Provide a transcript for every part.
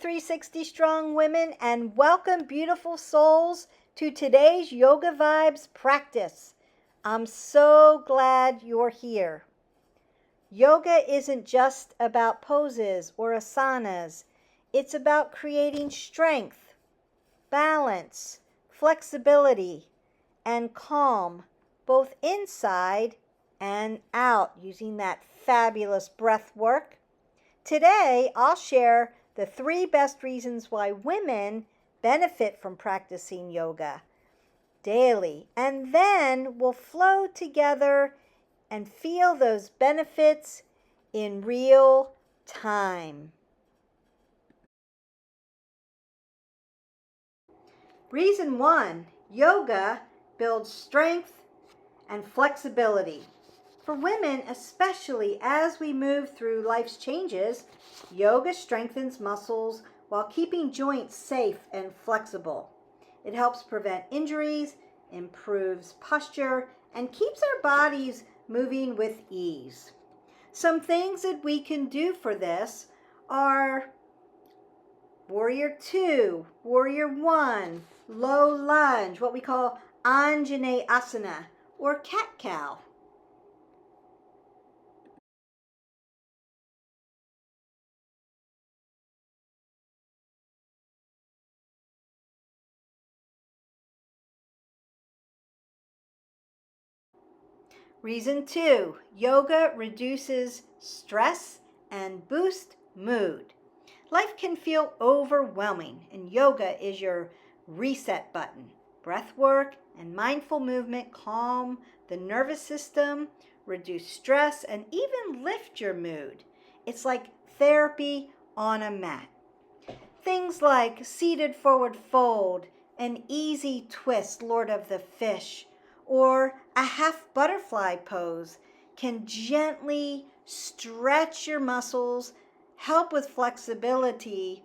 360 Strong Women, and welcome, beautiful souls, to today's Yoga Vibes practice. I'm so glad you're here. Yoga isn't just about poses or asanas. It's about creating strength, balance, flexibility, and calm, both inside and out, using that fabulous breath work. Today, I'll share the 3 best reasons why women benefit from practicing yoga daily, and then we'll flow together and feel those benefits in real time. Reason 1, yoga builds strength and flexibility. For women, especially as we move through life's changes, yoga strengthens muscles while keeping joints safe and flexible. It helps prevent injuries, improves posture, and keeps our bodies moving with ease. Some things that we can do for this are Warrior 2, Warrior 1, low lunge, what we call Anjaneyasana, or cat-cow. Reason 2, yoga reduces stress and boosts mood. Life can feel overwhelming, and yoga is your reset button. Breath work and mindful movement calm the nervous system, reduce stress, and even lift your mood. It's like therapy on a mat. Things like seated forward fold, an easy twist, Lord of the Fish, or a half butterfly pose can gently stretch your muscles, help with flexibility,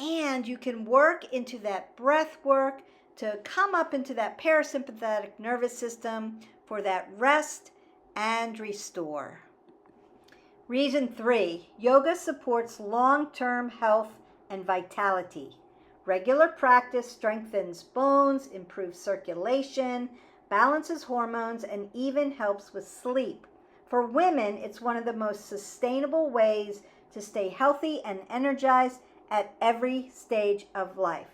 and you can work into that breath work to come up into that parasympathetic nervous system for that rest and restore. Reason 3, yoga supports long-term health and vitality. Regular practice strengthens bones, improves circulation, balances hormones, and even helps with sleep. For women, it's one of the most sustainable ways to stay healthy and energized at every stage of life.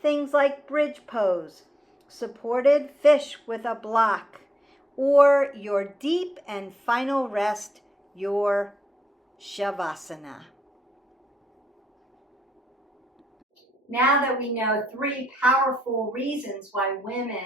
Things like bridge pose, supported fish with a block, or your deep and final rest, your Shavasana. Now that we know 3 powerful reasons why women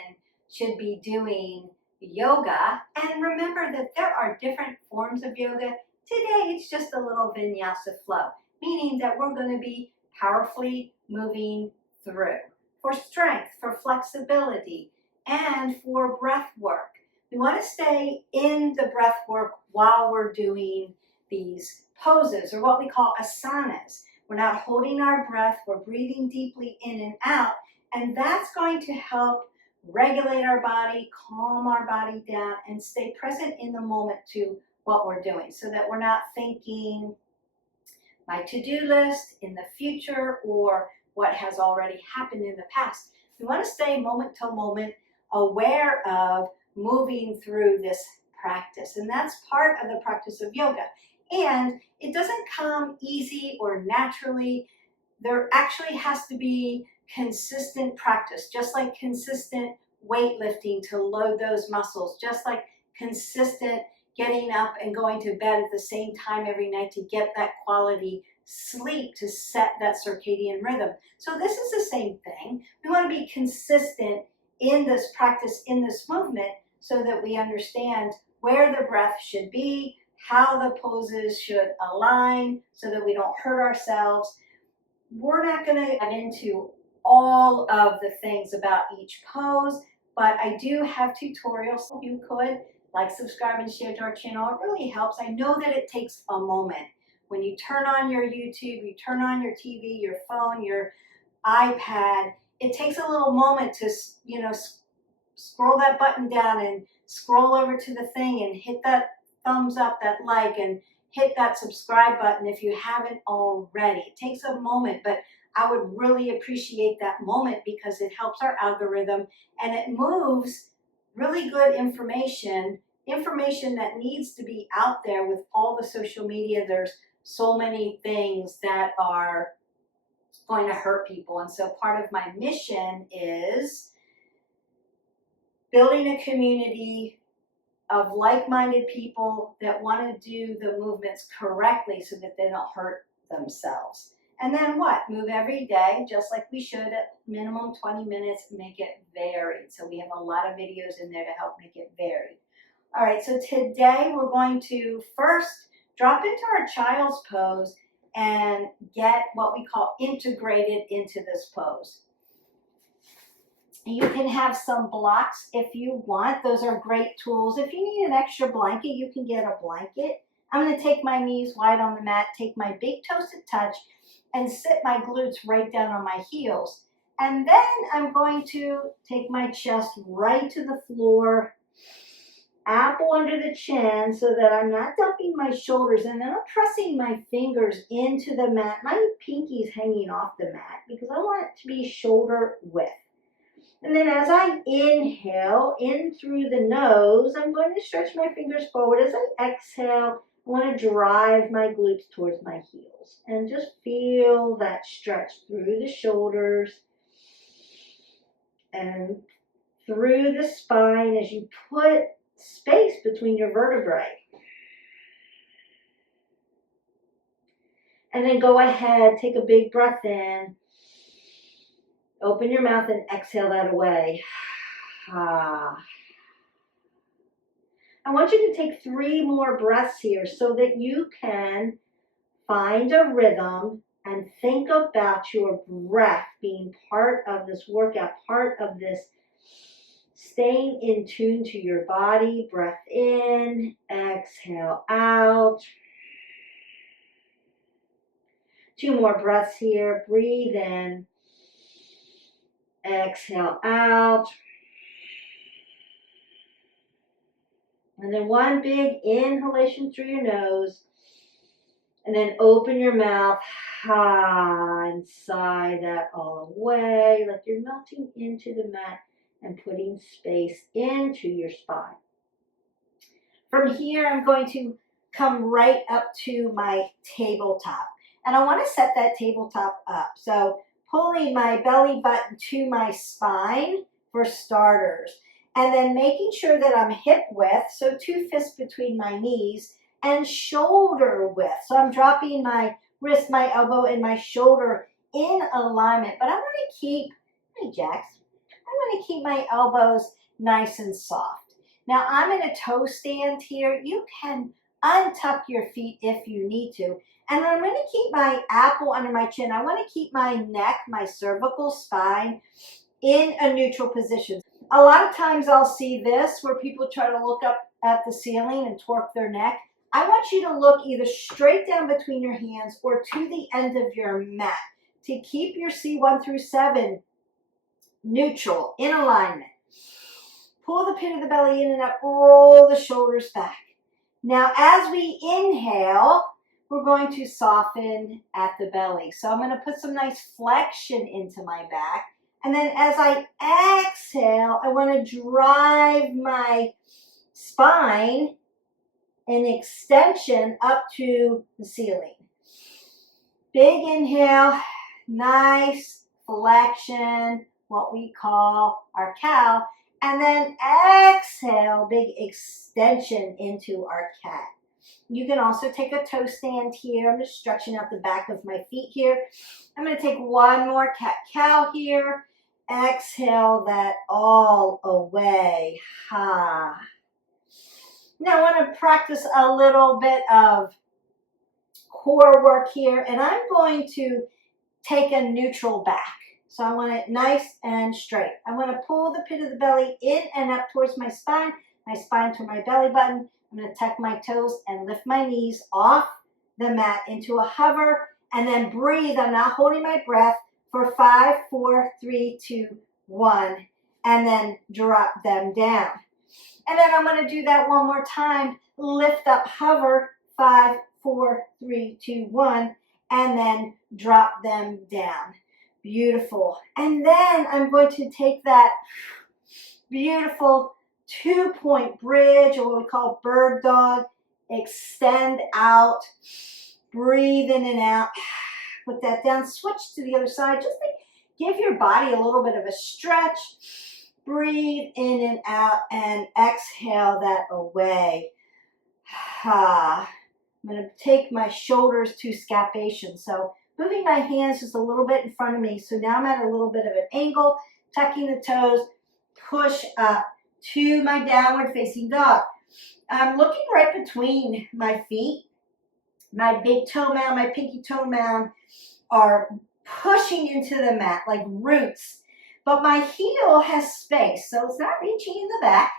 should be doing yoga, and remember that there are different forms of yoga, today it's just a little vinyasa flow, meaning that we're going to be powerfully moving through for strength, for flexibility, and for breath work. We want to stay in the breath work while we're doing these poses, or what we call asanas. We're not holding our breath, we're breathing deeply in and out, and that's going to help regulate our body, calm our body down, and stay present in the moment to what we're doing, so that we're not thinking my to-do list in the future or what has already happened in the past. We want to stay moment to moment aware of moving through this practice, and that's part of the practice of yoga. And it doesn't come easy or naturally. There actually has to be consistent practice, just like consistent weightlifting to load those muscles, just like consistent getting up and going to bed at the same time every night to get that quality sleep to set that circadian rhythm. So this is the same thing. We want to be consistent in this practice, in this movement, so that we understand where the breath should be, how the poses should align so that we don't hurt ourselves. We're not going to get into all of the things about each pose, but I do have tutorials. So you could like, subscribe, and share to our channel. It really helps. I know that it takes a moment. When you turn on your YouTube, you turn on your TV, your phone, your iPad, it takes a little moment to, scroll that button down and scroll over to the thing and hit that thumbs up, that like, and hit that subscribe button if you haven't already. It takes a moment, but I would really appreciate that moment because it helps our algorithm and it moves really good information that needs to be out there with all the social media. There's so many things that are going to hurt people. And so part of my mission is building a community of like-minded people that want to do the movements correctly so that they don't hurt themselves. And then what? Move every day, just like we should, at minimum 20 minutes, make it varied. So we have a lot of videos in there to help make it varied. All right, so today we're going to first drop into our child's pose and get what we call integrated into this pose. You can have some blocks if you want. Those are great tools. If you need an extra blanket, you can get a blanket. I'm going to take my knees wide on the mat, take my big toes to touch, and sit my glutes right down on my heels. And then I'm going to take my chest right to the floor, apple under the chin so that I'm not dumping my shoulders, and then I'm pressing my fingers into the mat. My pinky's hanging off the mat because I want it to be shoulder width. And then as I inhale in through the nose, I'm going to stretch my fingers forward. As I exhale, I want to drive my glutes towards my heels and just feel that stretch through the shoulders and through the spine as you put space between your vertebrae. And then go ahead, take a big breath in. Open your mouth and exhale that away. I want you to take 3 more breaths here so that you can find a rhythm and think about your breath being part of this workout, part of this staying in tune to your body. Breath in, exhale out. 2 more breaths here. Breathe in. Exhale out. And then 1 big inhalation through your nose. And then open your mouth and sigh that all away. Like you're melting into the mat and putting space into your spine. From here, I'm going to come right up to my tabletop. And I want to set that tabletop up. So pulling my belly button to my spine for starters. And then making sure that I'm hip width, so 2 fists between my knees, and shoulder width. So I'm dropping my wrist, my elbow, and my shoulder in alignment. But I want to keep, hey Jax, I want to keep my elbows nice and soft. Now I'm in a toe stand here. You can untuck your feet if you need to. And I'm going to keep my apple under my chin. I want to keep my neck, my cervical spine in a neutral position. A lot of times I'll see this where people try to look up at the ceiling and torque their neck. I want you to look either straight down between your hands or to the end of your mat to keep your C1 through 7 neutral, in alignment. Pull the pit of the belly in and up, roll the shoulders back. Now as we inhale, we're going to soften at the belly. So I'm going to put some nice flexion into my back. And then as I exhale, I want to drive my spine in extension up to the ceiling. Big inhale, nice flexion, what we call our cow. And then exhale, big extension into our cat. You can also take a toe stand here. I'm just stretching out the back of my feet here. I'm going to take 1 more cat-cow here. Exhale that all away. Ha. Now I want to practice a little bit of core work here. And I'm going to take a neutral back. So I want it nice and straight. I want to pull the pit of the belly in and up towards my spine to my belly button. I'm going to tuck my toes and lift my knees off the mat into a hover and then breathe. I'm not holding my breath for 5, 4, 3, 2, 1, and then drop them down. And then I'm going to do that 1 more time. Lift up, hover, 5, 4, 3, 2, 1, and then drop them down. Beautiful. And then I'm going to take that beautiful 2-point bridge, or what we call bird dog, extend out, breathe in and out, put that down, switch to the other side, just give your body a little bit of a stretch, breathe in and out, and exhale that away. I'm going to take my shoulders to scapation, so moving my hands just a little bit in front of me, so now I'm at a little bit of an angle, tucking the toes, push up to my downward facing dog. I'm looking right between my feet. My big toe mound, my pinky toe mound are pushing into the mat like roots, but my heel has space, so it's not reaching in the back.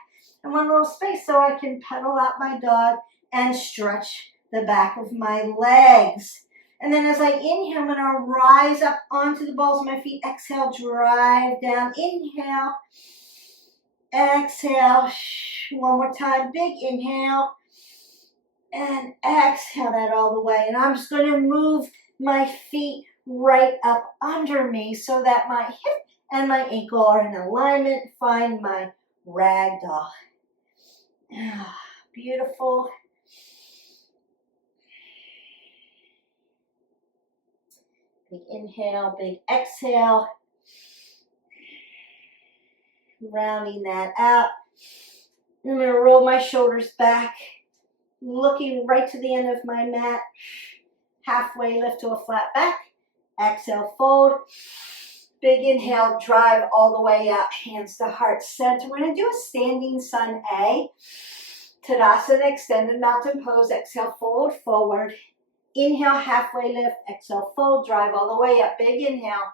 I want a little space so I can pedal out my dog and stretch the back of my legs. And then as I inhale, I'm going to rise up onto the balls of my feet. Exhale, drive down. Inhale. Exhale. One more time. Big inhale. And exhale that all the way. And I'm just going to move my feet right up under me so that my hip and my ankle are in alignment. Find my ragdoll. Beautiful. Big inhale, big exhale. Rounding that out. I'm going to roll my shoulders back, looking right to the end of my mat. Halfway lift to a flat back. Exhale, fold. Big inhale, drive all the way up, hands to heart center. We're going to do a standing sun A. Tadasana, extended mountain pose. Exhale, fold forward. Inhale, halfway lift. Exhale, fold, drive all the way up. Big inhale.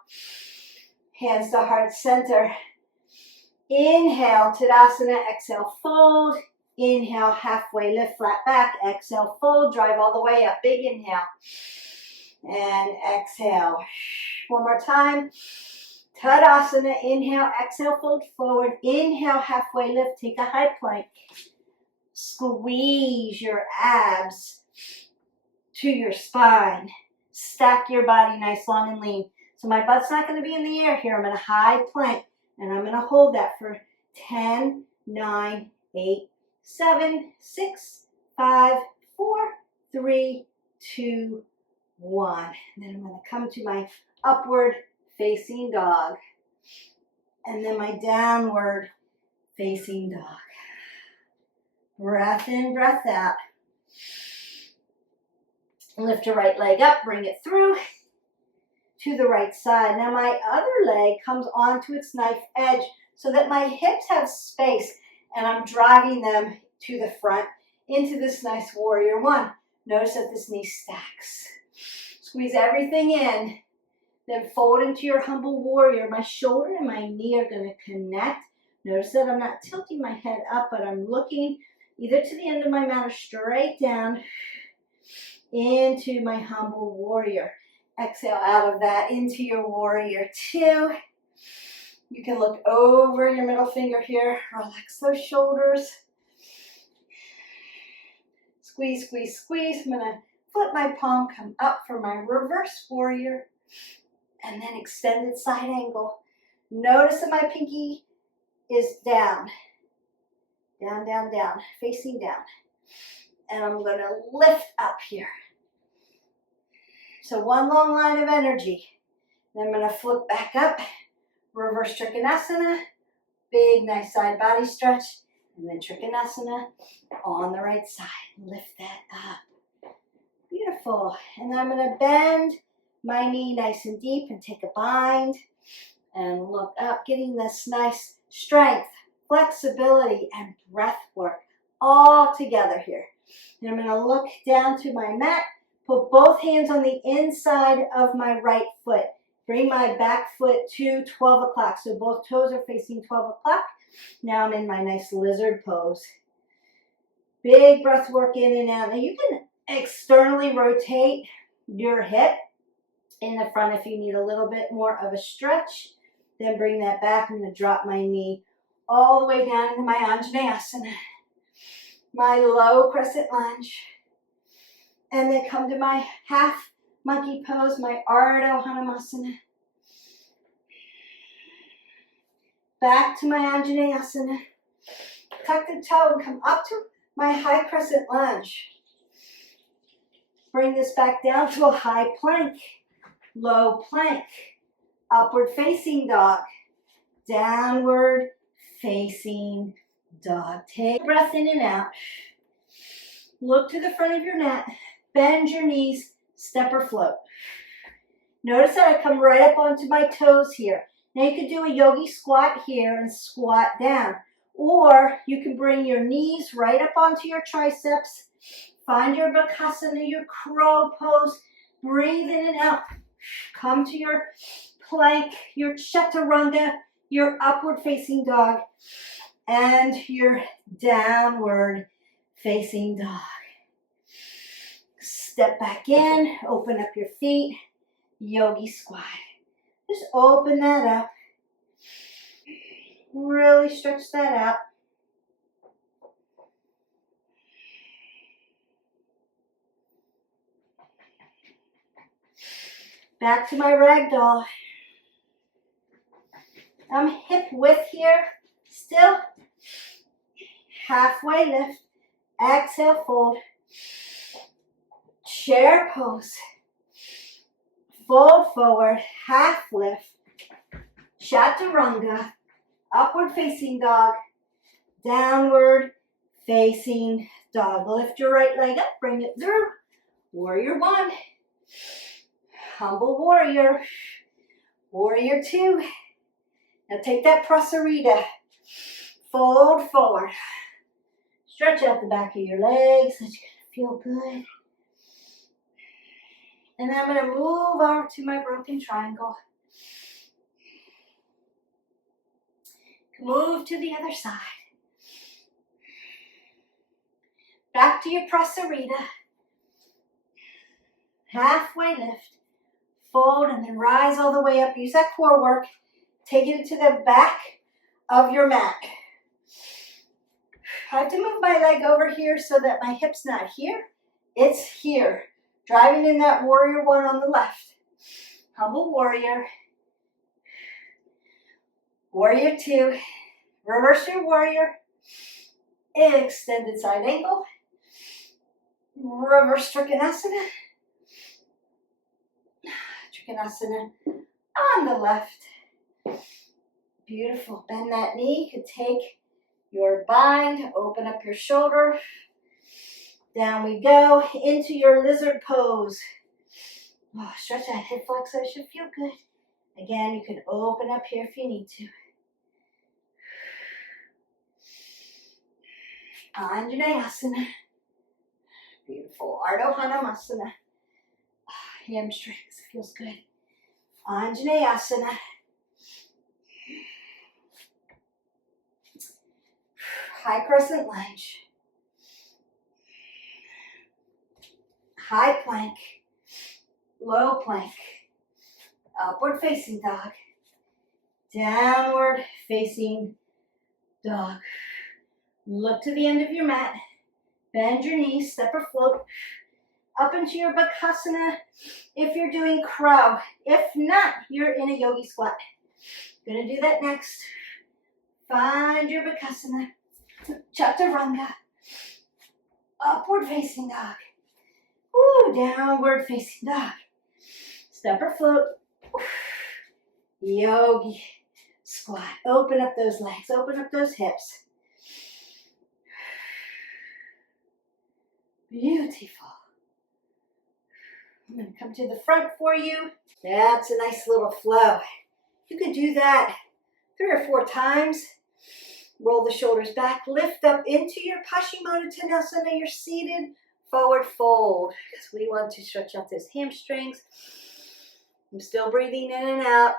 Hands to heart center. Inhale, Tadasana. Exhale, fold. Inhale, halfway lift, flat back. Exhale, fold, drive all the way up. Big inhale. And exhale. One more time. Tadasana. Inhale, exhale, fold forward. Inhale, halfway lift. Take a high plank. Squeeze your abs to your spine. Stack your body nice, long, and lean. So my butt's not going to be in the air here. I'm in a high plank, and I'm going to hold that for 10, 9, 8, 7, 6, 5, 4, 3, 2, 1. And then I'm going to come to my upward facing dog. And then my downward facing dog. Breath in, breath out. Lift your right leg up, bring it through to the right side. Now my other leg comes onto its knife edge so that my hips have space, and I'm driving them to the front into this nice warrior one. Notice that this knee stacks. Squeeze everything in, then fold into your humble warrior. My shoulder and my knee are going to connect. Notice that I'm not tilting my head up, but I'm looking either to the end of my mat or straight down into my humble warrior. Exhale out of that into your warrior two. You can look over your middle finger here. Relax those shoulders. Squeeze, squeeze, squeeze. I'm going to flip my palm, come up for my reverse warrior, and then extended side angle. Notice that my pinky is down. Down, down, down, facing down. And I'm going to lift up here. So one long line of energy. Then I'm going to flip back up, reverse Trikonasana, big nice side body stretch, and then Trikonasana on the right side. Lift that up. Beautiful. And then I'm going to bend my knee nice and deep and take a bind and look up, getting this nice strength, flexibility, and breath work all together here. And I'm going to look down to my mat, put both hands on the inside of my right foot. Bring my back foot to 12 o'clock. So both toes are facing 12 o'clock. Now I'm in my nice lizard pose. Big breath work in and out. Now you can externally rotate your hip in the front if you need a little bit more of a stretch. Then bring that back. I'm going to drop my knee all the way down into my Anjaneyasana. My low crescent lunge. And then come to my half monkey pose, my Ardha Hanumasana. Back to my Anjaneyasana. Tuck the toe and come up to my high crescent lunge. Bring this back down to a high plank, low plank, upward facing dog, downward facing dog. Take a breath in and out. Look to the front of your mat. Bend your knees, step or float. Notice that I come right up onto my toes here. Now you could do a yogi squat here and squat down. Or you can bring your knees right up onto your triceps. Find your bakasana, your crow pose. Breathe in and out. Come to your plank, your chaturanga, your upward facing dog, and your downward facing dog. Step back in, open up your feet, yogi squat. Just open that up. Really stretch that out. Back to my ragdoll. I'm hip width here. Still. Halfway lift. Exhale, fold. Chair pose. Fold forward. Half lift. Chaturanga. Upward facing dog. Downward facing dog. Lift your right leg up. Bring it through. Warrior one. Humble warrior. Warrior two. Now take that prasarita. Fold forward. Stretch out the back of your legs. That's going to feel good. And then I'm going to move over to my broken triangle. Move to the other side. Back to your prasarita. Halfway lift. Fold and then rise all the way up. Use that core work. Take it to the back of your mat. I have to move my leg over here so that my hip's not here. It's here. Driving in that warrior one on the left. Humble warrior. Warrior two. Reverse your warrior. Extended side angle. Reverse Trikonasana. Trikonasana on the left. Beautiful. Bend that knee. You could take your bind, open up your shoulder. Down we go into your lizard pose. Oh, stretch that hip flexor. It should feel good. Again, you can open up here if you need to. Anjaneyasana. Beautiful. Ardha Hanumasana. Hamstrings. Feels good. Anjaneyasana. High crescent lunge. High plank. Low plank. Upward facing dog. Downward facing dog. Look to the end of your mat. Bend your knees, step or float. Up into your bakasana if you're doing crow. If not, you're in a yogi squat. Gonna do that next. Find your bakasana. Chaturanga. Upward facing dog. Ooh, downward facing dog. Step or float. Yogi squat. Open up those legs. Open up those hips. Beautiful. I'm going to come to the front for you. That's a nice little flow. You can do that 3 or 4 times. Roll the shoulders back. Lift up into your Paschimottanasana. You're seated. Forward fold. Because we want to stretch out those hamstrings. I'm still breathing in and out.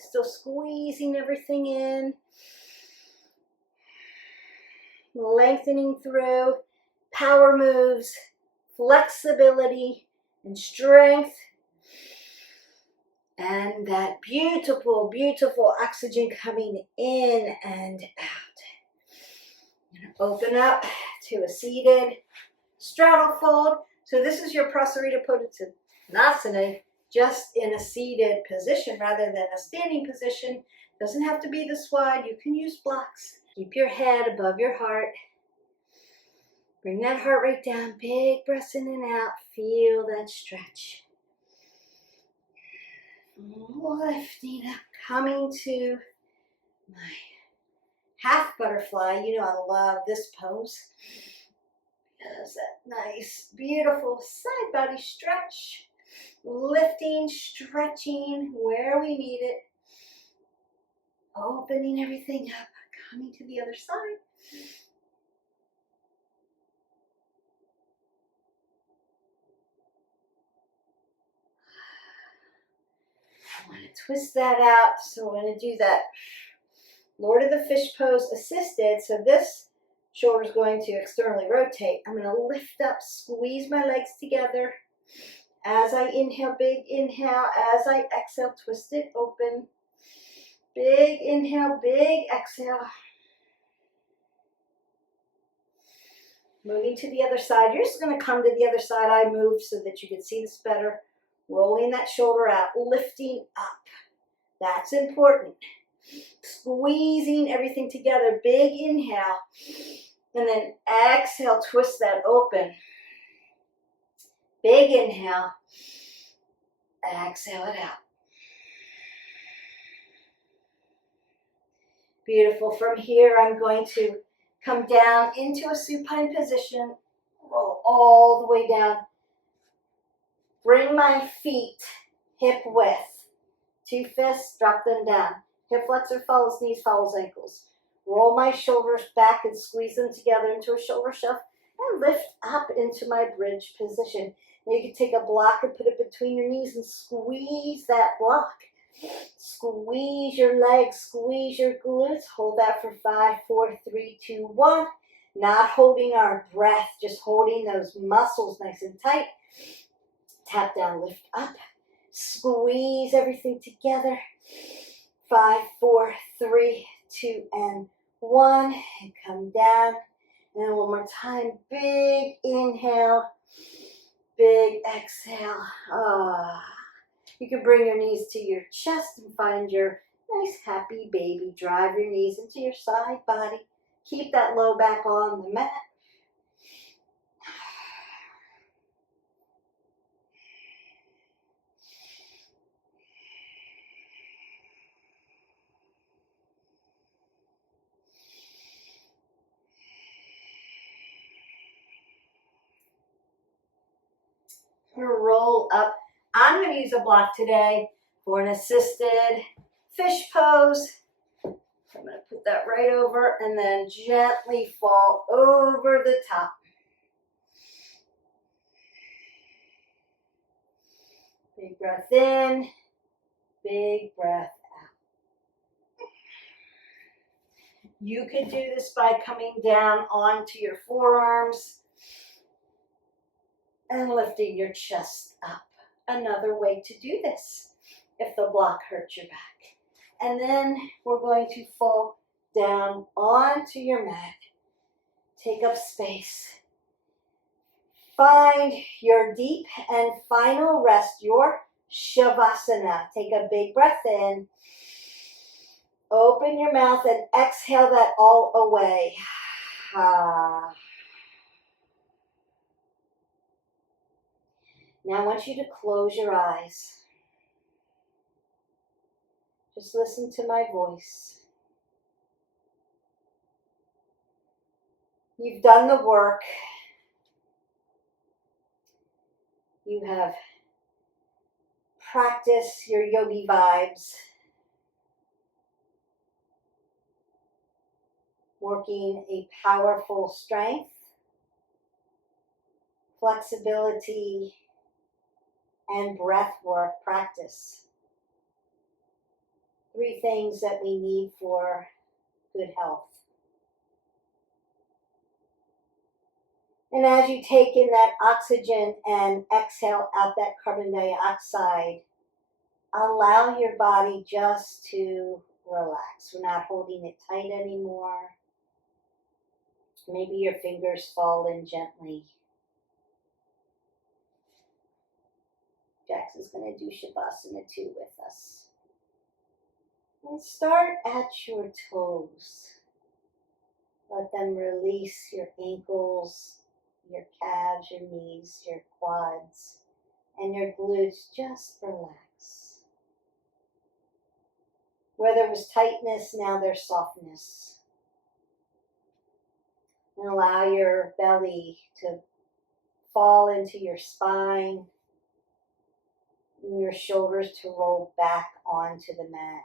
Still squeezing everything in. Lengthening through. Power moves. Flexibility and strength. And that beautiful, beautiful oxygen coming in and out. Open up to a seated straddle fold. So this is your Prasarita Padottanasana, just in a seated position rather than a standing position. Doesn't have to be this wide. You can use blocks. Keep your head above your heart. Bring that heart rate down. Big breaths in and out. Feel that stretch. Lifting up, coming to my half butterfly. You know I love this pose. There's that nice, beautiful side body stretch. Lifting, stretching where we need it. Opening everything up, coming to the other side. I want to twist that out, so we're going to do that Lord of the Fish pose assisted. So this shoulder is going to externally rotate. I'm going to lift up, squeeze my legs together. As I inhale, big inhale. As I exhale, twist it open. Big inhale, big exhale. Moving to the other side. You're just going to come to the other side. I moved so that you can see this better. Rolling that shoulder out, lifting up. That's important. Squeezing everything together. Big inhale. And then exhale, twist that open. Big inhale. Exhale it out. Beautiful. From here, I'm going to come down into a supine position. Roll all the way down. Bring my feet hip width. 2 fists, drop them down. Hip flexor follows knees, follows ankles. Roll my shoulders back and squeeze them together into a shoulder shuffle and lift up into my bridge position. Now you can take a block and put it between your knees and squeeze that block. Squeeze your legs, squeeze your glutes. Hold that for 5, 4, 3, 2, 1. Not holding our breath, just holding those muscles nice and tight. Tap down, lift up. Squeeze everything together. 5, 4, 3, 2, and 1. And come down. And one more time. Big inhale. Big exhale. You can bring your knees to your chest and find your nice happy baby. Drive your knees into your side body. Keep that low back on the mat. Roll up. I'm going to use a block today for an assisted fish pose. I'm going to put that right over and then gently fall over the top. Big breath in, big breath out. You could do this by coming down onto your forearms and lifting your chest up. Another way to do this if the block hurts your back. And then we're going to fall down onto your mat. Take up space. Find your deep and final rest, your Shavasana. Take a big breath in. Open your mouth and exhale that all away. Now I want you to close your eyes. Just listen to my voice. You've done the work. You have practiced your yogi vibes. Working a powerful strength, flexibility, and breath work practice. 3 things that we need for good health. And as you take in that oxygen and exhale out that carbon dioxide, allow your body just to relax. We're not holding it tight anymore. Maybe your fingers fall in gently. Jax is going to do Shavasana 2 with us. And start at your toes. Let them release your ankles, your calves, your knees, your quads, and your glutes. Just relax. Where there was tightness, now there's softness. And allow your belly to fall into your spine and your shoulders to roll back onto the mat.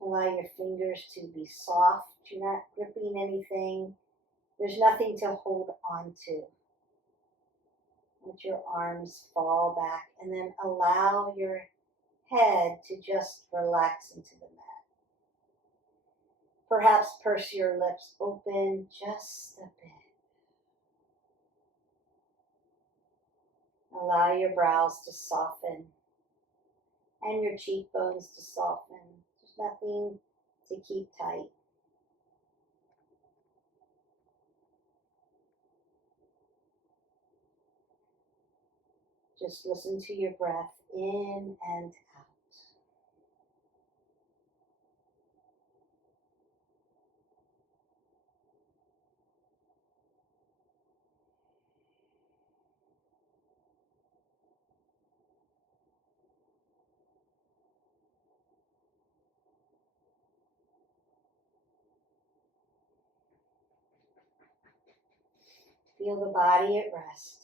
Allow your fingers to be soft. You're not gripping anything. There's nothing to hold on to. Let your arms fall back and then allow your head to just relax into the mat. Perhaps purse your lips open just a bit. Allow your brows to soften and your cheekbones to soften. There's nothing to keep tight. Just listen to your breath in and out. Feel the body at rest.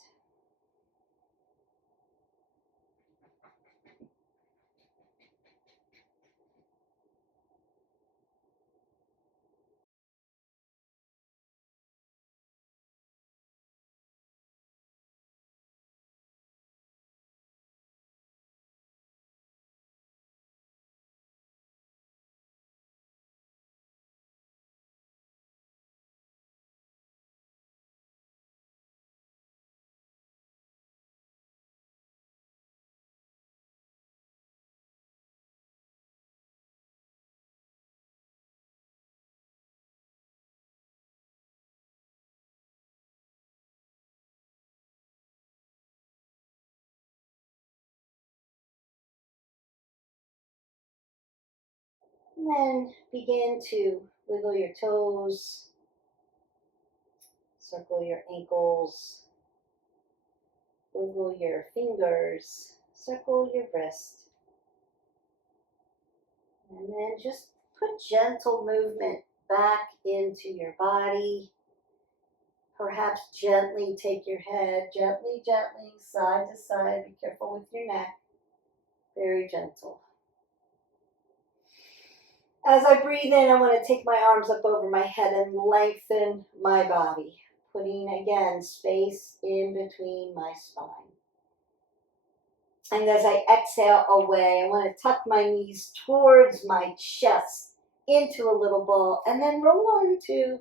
And then begin to wiggle your toes, circle your ankles, wiggle your fingers, circle your wrist. And then just put gentle movement back into your body. Perhaps gently take your head, gently, side to side. Be careful with your neck. Very gentle. As I breathe in, I want to take my arms up over my head and lengthen my body, putting, again, space in between my spine. And as I exhale away, I want to tuck my knees towards my chest into a little ball and then roll on to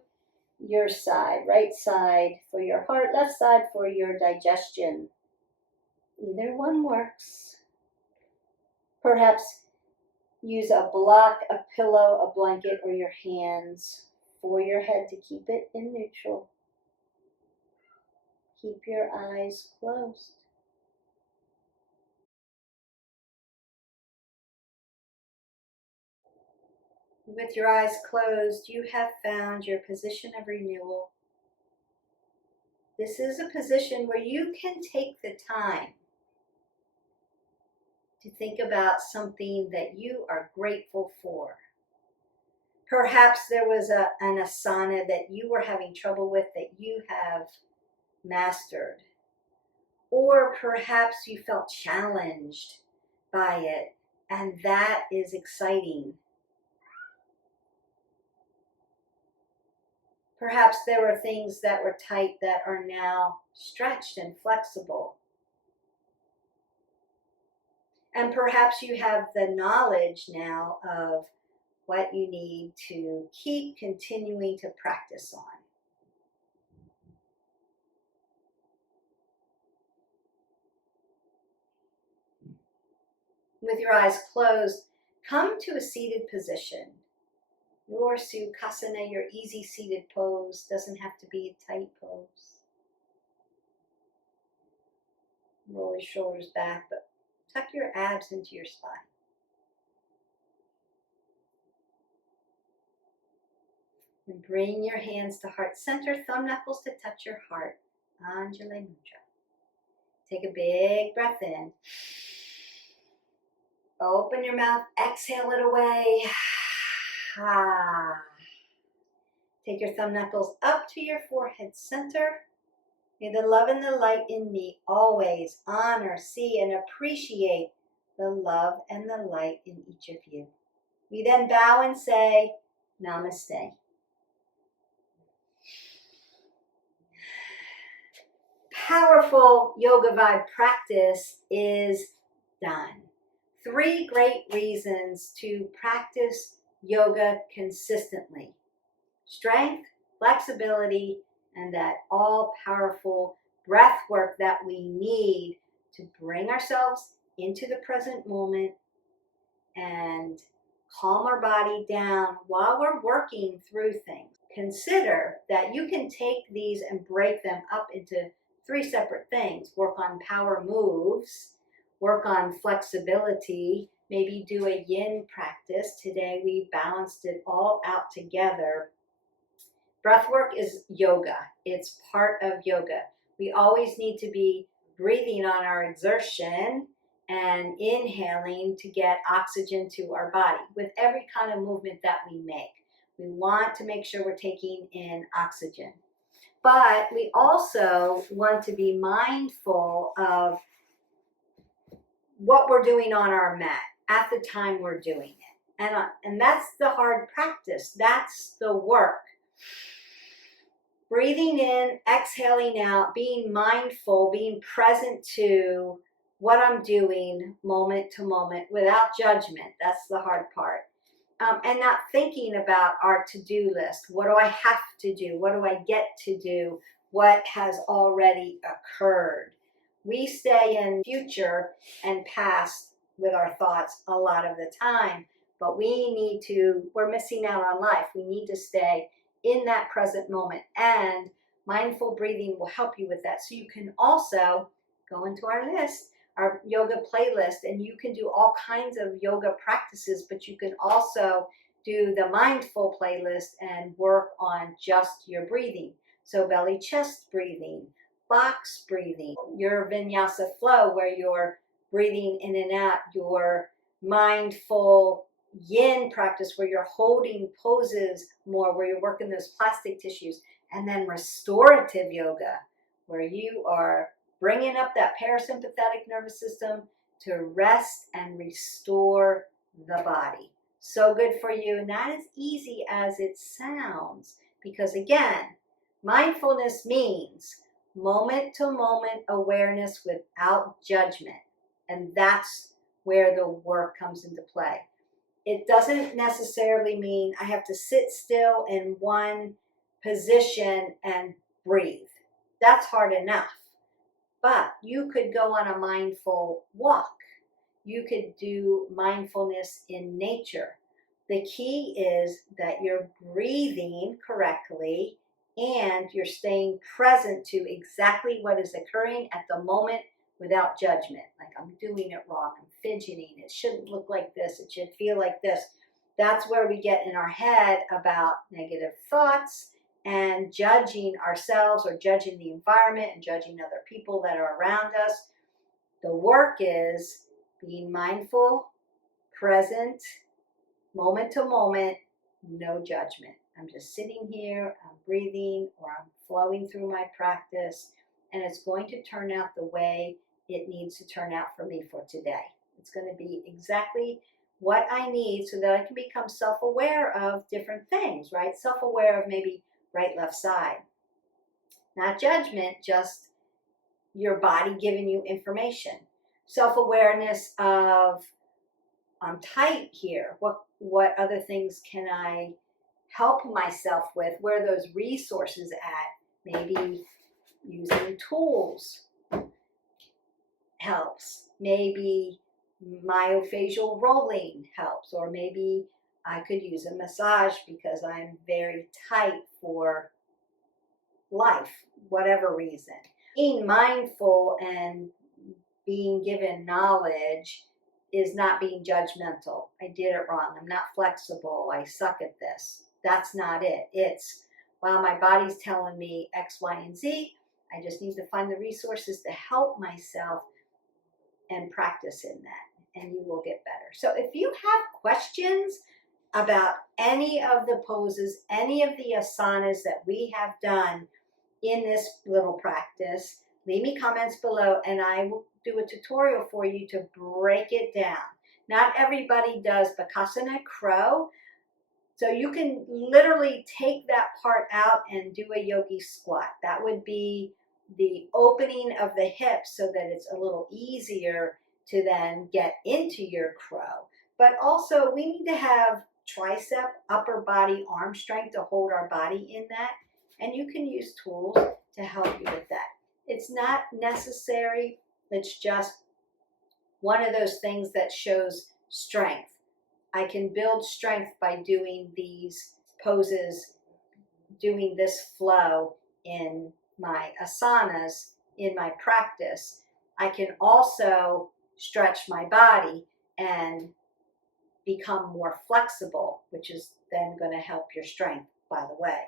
your side. Right side for your heart, left side for your digestion. Either one works. Perhaps use a block, a pillow, a blanket, or your hands for your head to keep it in neutral. Keep your eyes closed. With your eyes closed, you have found your position of renewal. This is a position where you can take the time to think about something that you are grateful for. Perhaps there was an asana that you were having trouble with that you have mastered. Or perhaps you felt challenged by it, and that is exciting. Perhaps there were things that were tight that are now stretched and flexible. And perhaps you have the knowledge now of what you need to keep continuing to practice on. With your eyes closed, come to a seated position. Your Sukhasana, your easy seated pose, doesn't have to be a tight pose. Roll your shoulders back, but tuck your abs into your spine. And bring your hands to heart center, thumb knuckles to touch your heart. Anjali Mudra. Take a big breath in. Open your mouth, exhale it away. Take your thumb knuckles up to your forehead center. May the love and the light in me always honor, see, and appreciate the love and the light in each of you. We then bow and say, Namaste. Powerful yoga vibe practice is done. 3 great reasons to practice yoga consistently. Strength, flexibility, and that all-powerful breath work that we need to bring ourselves into the present moment and calm our body down while we're working through things. Consider that you can take these and break them up into 3 separate things. Work on power moves, work on flexibility, maybe do a yin practice. Today we balanced it all out together. Breathwork is yoga. It's part of yoga. We always need to be breathing on our exertion and inhaling to get oxygen to our body with every kind of movement that we make. We want to make sure we're taking in oxygen. But we also want to be mindful of what we're doing on our mat at the time we're doing it. And that's the hard practice. That's the work. Breathing in, exhaling out, being mindful, being present to what I'm doing moment to moment without judgment. That's the hard part. And not thinking about our to-do list. What do I have to do? What do I get to do? What has already occurred? We stay in future and past with our thoughts a lot of the time, but we're missing out on life. We need to stay in that present moment, and mindful breathing will help you with that. So you can also go into our list, our yoga playlist, and you can do all kinds of yoga practices, but you can also do the mindful playlist and work on just your breathing. So belly chest breathing, box breathing, your vinyasa flow where you're breathing in and out, your mindful yin practice where you're holding poses more, where you're working those plastic tissues, and then restorative yoga where you are bringing up that parasympathetic nervous system to rest and restore the body. So good for you, and not as easy as it sounds, because again, mindfulness means moment to moment awareness without judgment, and that's where the work comes into play. It doesn't necessarily mean I have to sit still in one position and breathe. That's hard enough. But you could go on a mindful walk. You could do mindfulness in nature. The key is that you're breathing correctly and you're staying present to exactly what is occurring at the moment without judgment. Like, I'm doing it wrong, I'm fidgeting, it shouldn't look like this, it should feel like this. That's where we get in our head about negative thoughts and judging ourselves or judging the environment and judging other people that are around us. The work is being mindful, present, moment to moment, no judgment. I'm just sitting here, I'm breathing, or I'm flowing through my practice, and it's going to turn out the way it needs to turn out for me for today. It's going to be exactly what I need so that I can become self-aware of different things, right? Self-aware of maybe right, left side. Not judgment, just your body giving you information. Self-awareness of, I'm tight here. What other things can I help myself with? Where are those resources at? Maybe using tools helps. Maybe myofascial rolling helps. Or maybe I could use a massage because I'm very tight for life, whatever reason. Being mindful and being given knowledge is not being judgmental. I did it wrong. I'm not flexible. I suck at this. That's not it. It's, well, my body's telling me X, Y, and Z. I just need to find the resources to help myself and practice in that, and you will get better. So if you have questions about any of the poses, any of the asanas that we have done in this little practice, leave me comments below and I will do a tutorial for you to break it down. Not everybody does Bakasana crow, so you can literally take that part out and do a yogi squat. That would be the opening of the hips so that it's a little easier to then get into your crow. But also we need to have tricep, upper body, arm strength to hold our body in that. And you can use tools to help you with that. It's not necessary. It's just one of those things that shows strength. I can build strength by doing these poses, doing this flow in my asanas, in my practice. I can also stretch my body and become more flexible, which is then going to help your strength, by the way.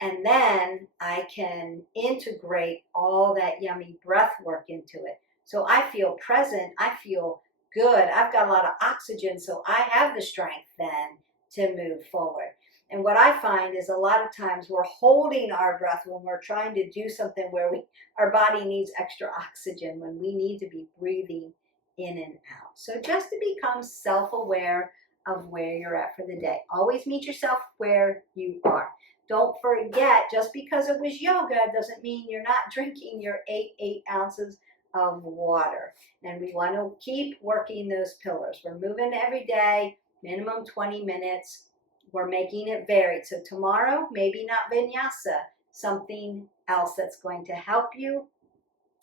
And then I can integrate all that yummy breath work into it. So I feel present, I feel good, I've got a lot of oxygen, so I have the strength then to move forward. And what I find is a lot of times we're holding our breath when we're trying to do something where our body needs extra oxygen, when we need to be breathing in and out. So just to become self-aware of where you're at for the day. Always meet yourself where you are. Don't forget, just because it was yoga doesn't mean you're not drinking your 8 ounces of water. And we want to keep working those pillars. We're moving every day, minimum 20 minutes. We're making it varied. So tomorrow, maybe not vinyasa, something else that's going to help you.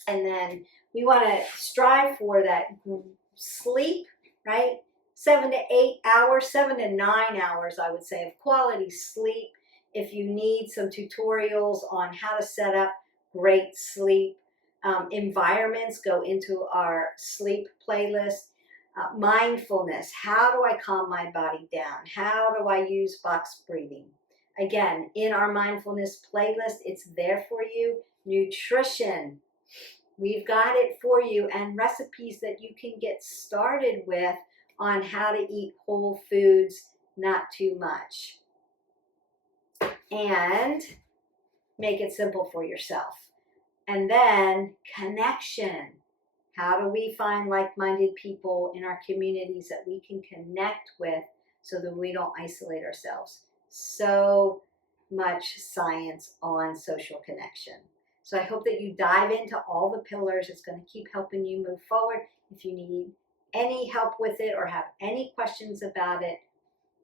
And then we want to strive for that sleep, right? 7 to 8 hours, 7 to 9 hours, I would say, of quality sleep. If you need some tutorials on how to set up great sleep environments, go into our sleep playlist. Mindfulness, how do I calm my body down? How do I use box breathing? Again, in our mindfulness playlist, it's there for you. Nutrition, we've got it for you, and recipes that you can get started with on how to eat whole foods, not too much. And make it simple for yourself. And then connection. How do we find like-minded people in our communities that we can connect with so that we don't isolate ourselves? So much science on social connection. So I hope that you dive into all the pillars. It's going to keep helping you move forward. If you need any help with it or have any questions about it,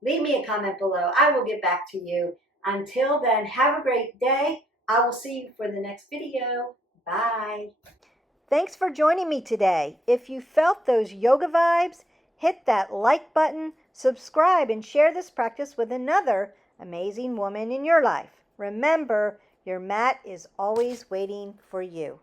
leave me a comment below. I will get back to you. Until then, have a great day. I will see you for the next video. Bye. Thanks for joining me today. If you felt those yoga vibes, hit that like button, subscribe, and share this practice with another amazing woman in your life. Remember, your mat is always waiting for you.